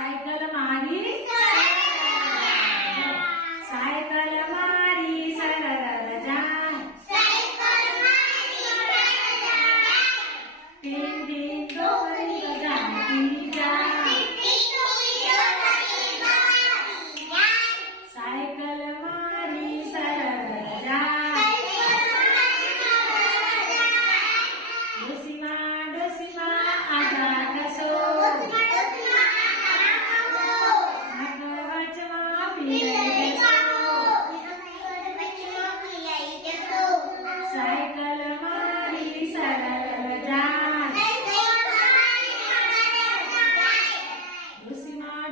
cycle मारी cycle मारी सरळ जाय तीन तीन डोकरी जाती जाय सायकल मारी सरळ जाय डोसीमा डोसीमा आगा कसो नाकवचमा पियाई जसो सायकल मारी सरळ जाय डोसीमा